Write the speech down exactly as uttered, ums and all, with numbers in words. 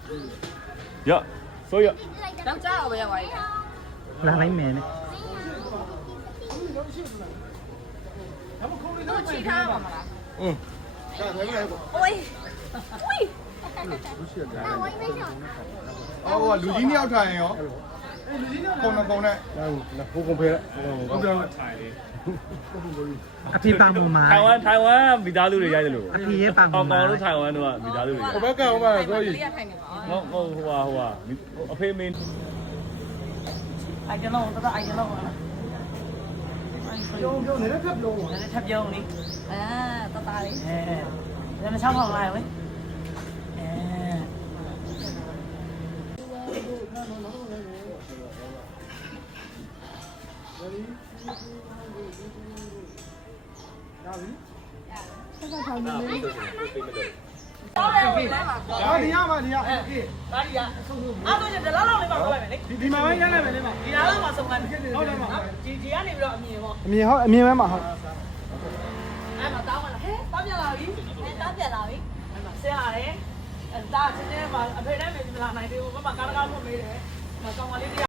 ရဆိုရယောက်ျားရောပဲရောက်သွားပြီလာလိုက်မယ်နဲ့တို့ချီထားမှာမလားอืมโอ้ยอุ้ยအော်လူကြီးနှစ်ယောက်ထိုင်ရောပုံနဲ့ပုံနဲ့ကိုကုန်ဖဲလားဟုတ်တယ်အဖေပါမမထိုင်ဝမ်ထိုင်ဝမ်မိသားစုတွေရိုက်တယ်လို့အဖေရဲ့ပါမကောင်မကောင်တို့ထိုင်ဝမ်တို့ကမိသားစုတွေရိုက်ဘက်ကအောင်ပါတော့ကြီးလေးရထိုင်နေပါငေါငေါဟိုဟာဟိုဟာအဖေမင်းအိုင်ကျလုံးတော်တော်အိုင်ကျလုံးပါလားပြုံးပြုံးနေတဲ့ခက်ပြုံးပါလည်းထပ်ပြုံးလေအာတတလေးအဲဒါမချောင်းဖောင်းလာရောလေအဲတော်တယ်ဝင်လာပါဟာဒီရမှာဒီရအေးဒါဒီကအဲ့ဆိုရင်ဒီလောက်လောက်လေးပါခေါ်လိုက်မယ်လေဒီဒီမှာပဲရလိုက်မယ်လေမဒီလောက်လောက်မှာစုံလိုက်မယ်ဟုတ်တယ်နော်ဒီဒီကနေပြီးတော့အမြင်ပေါ့အမြင်ဟုတ်အမြင်ပဲမှာဟုတ်အဲ့မှာတောင်းမလားဟဲ့တောင်းပြန်လာပြီဟဲ့တောင်းပြန်လာပြီအဲ့မှာဆင်းလာတယ်အဲ့ဒါချင်းချင်းမှာအဖေနဲ့မေးမလာနိုင်သေးဘူးမမကားကားဖွင့်ပေးတယ်မကောင်မလေး